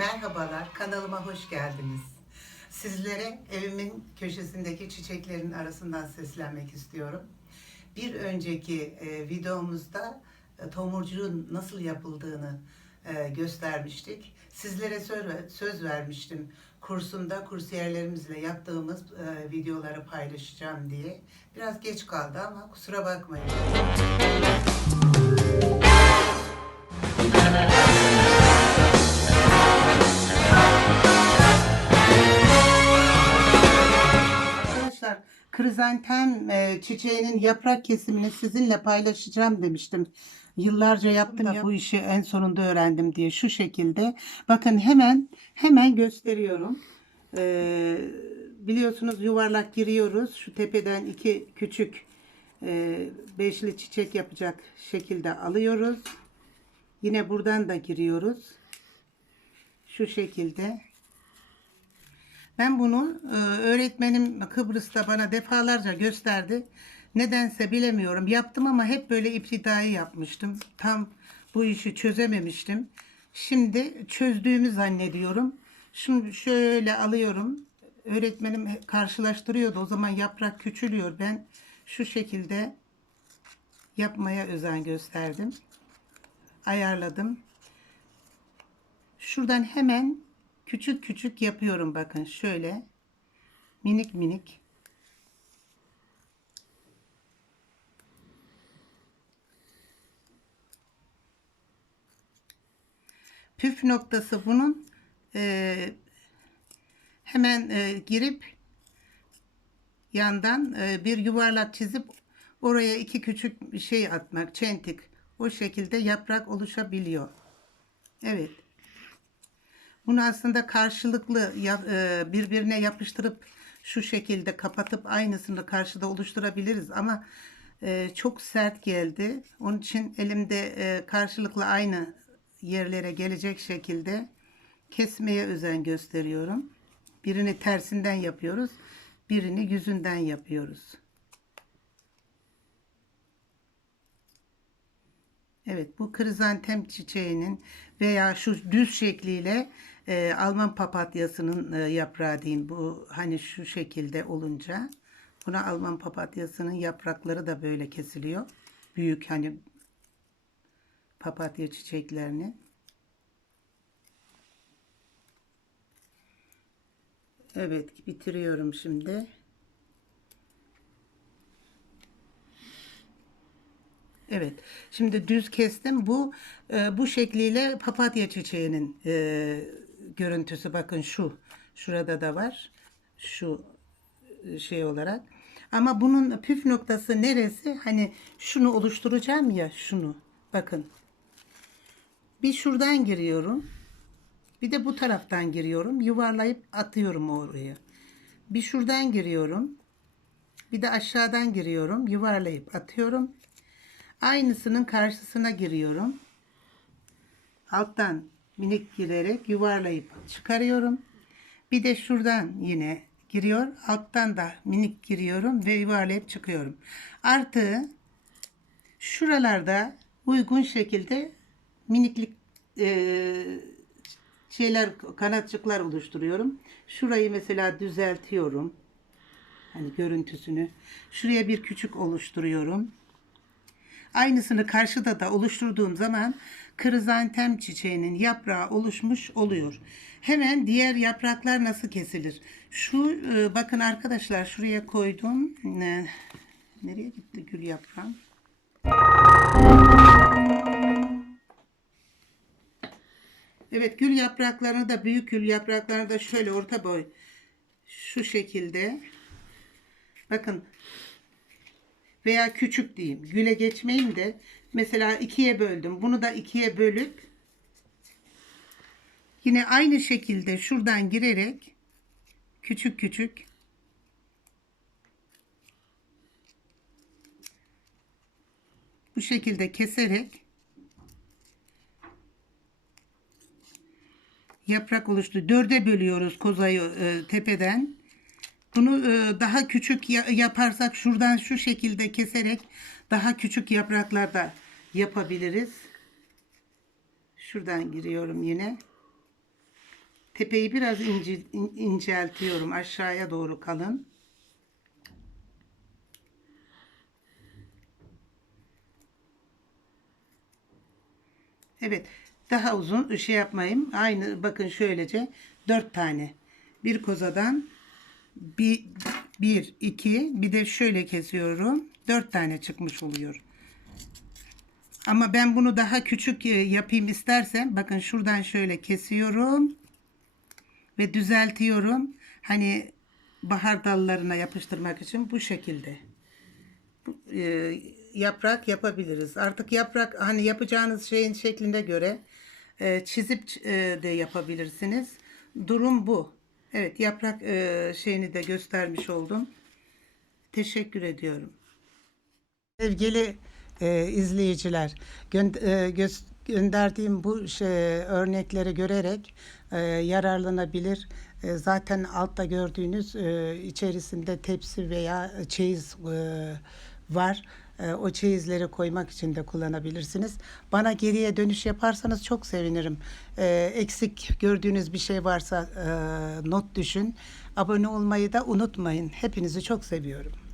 Merhabalar, kanalıma hoş geldiniz. Sizlere evimin köşesindeki çiçeklerin arasından seslenmek istiyorum. Bir önceki e, videomuzda e, tomurcuğun nasıl yapıldığını e, göstermiştik. Sizlere söz, vermiştim. Kursumda kursiyerlerimizle yaptığımız e, videoları paylaşacağım diye. Biraz geç kaldı ama kusura bakmayın. Krizantem e, çiçeğinin yaprak kesimini sizinle paylaşacağım demiştim. Yıllarca yaptım da bu işi en sonunda öğrendim diye şu şekilde. Bakın hemen hemen gösteriyorum. Ee, biliyorsunuz yuvarlak giriyoruz. Şu tepeden iki küçük e, beşli çiçek yapacak şekilde alıyoruz. Yine buradan da giriyoruz. Şu şekilde. Ben bunu e, öğretmenim Kıbrıs'ta bana defalarca gösterdi. Nedense bilemiyorum. Yaptım ama hep böyle iptidai yapmıştım. Tam bu işi çözememiştim. Şimdi çözdüğümü zannediyorum. Şimdi şöyle alıyorum. Öğretmenim karşılaştırıyordu. O zaman yaprak küçülüyor. Ben şu şekilde yapmaya özen gösterdim. Ayarladım. Şuradan hemen küçük küçük yapıyorum bakın. Şöyle. Minik minik. Püf noktası bunun. E, hemen e, girip yandan e, bir yuvarlak çizip oraya iki küçük şey atmak çentik. O şekilde yaprak oluşabiliyor. Evet bunu aslında karşılıklı e, birbirine yapıştırıp şu şekilde kapatıp aynısını karşıda oluşturabiliriz ama e, çok sert geldi. Onun için elimde e, karşılıklı aynı yerlere gelecek şekilde kesmeye özen gösteriyorum. Birini tersinden yapıyoruz, birini yüzünden yapıyoruz. Evet bu krizantem çiçeğinin veya şu düz şekliyle e, Alman papatyasının e, yaprağı diyeyim. Bu hani şu şekilde olunca buna Alman papatyasının yaprakları da böyle kesiliyor. Büyük hani papatya çiçeklerini. Evet bitiriyorum şimdi. Evet. Şimdi düz kestim. Bu e, bu şekliyle papatya çiçeğinin e, görüntüsü. Bakın şu. Şurada da var. Şu e, şey olarak. Ama bunun püf noktası neresi? Hani şunu oluşturacağım ya şunu. Bakın. Bir şuradan giriyorum. Bir de bu taraftan giriyorum. Yuvarlayıp atıyorum oraya. Bir şuradan giriyorum. Bir de aşağıdan giriyorum. Yuvarlayıp atıyorum. Aynısının karşısına giriyorum. Alttan minik girerek yuvarlayıp çıkarıyorum. Bir de şuradan yine giriyor. Alttan da minik giriyorum ve yuvarlayıp çıkıyorum. Artı şuralarda uygun şekilde miniklik e, şeyler kanatçıklar oluşturuyorum. Şurayı mesela düzeltiyorum. Hani görüntüsünü. Şuraya bir küçük oluşturuyorum. Aynısını karşıda da oluşturduğum zaman krizantem çiçeğinin yaprağı oluşmuş oluyor. Hemen diğer yapraklar nasıl kesilir? Şu e, bakın arkadaşlar şuraya koydum. Ne- Nereye gitti gül yaprağım? Evet gül yapraklarını da büyük gül yapraklarını da şöyle orta boy şu şekilde bakın veya küçük diyeyim. Güle geçmeyeyim de mesela ikiye böldüm. Bunu da ikiye bölüp yine aynı şekilde şuradan girerek küçük küçük bu şekilde keserek yaprak oluştu. Dörde bölüyoruz kozayı e, tepeden. Bunu e, daha küçük ya- yaparsak şuradan şu şekilde keserek daha küçük yapraklar da yapabiliriz. Şuradan giriyorum yine. Tepeyi biraz ince, in- inceltiyorum. Aşağıya doğru kalın. Evet. Daha uzun şey yapmayayım. Aynı bakın şöylece dört tane. Bir kozadan bir, bir, iki, bir de şöyle kesiyorum. Dört tane çıkmış oluyor. Ama ben bunu daha küçük e, yapayım istersem bakın şuradan şöyle kesiyorum ve düzeltiyorum. Hani bahar dallarına yapıştırmak için bu şekilde. E, yaprak yapabiliriz. Artık yaprak hani yapacağınız şeyin şekline göre e, çizip e, de yapabilirsiniz. Durum bu. Evet yaprak e, şeyini de göstermiş oldum. Teşekkür ediyorum. Sevgili e, izleyiciler, gö- e, göz- gönderdiğim bu şey, örnekleri görerek e, yararlanabilir. E, zaten altta gördüğünüz e, içerisinde tepsi veya çeyiz e, var. E, o çeyizleri koymak için de kullanabilirsiniz. Bana geriye dönüş yaparsanız çok sevinirim. E, eksik gördüğünüz bir şey varsa e, not düşün. Abone olmayı da unutmayın. Hepinizi çok seviyorum.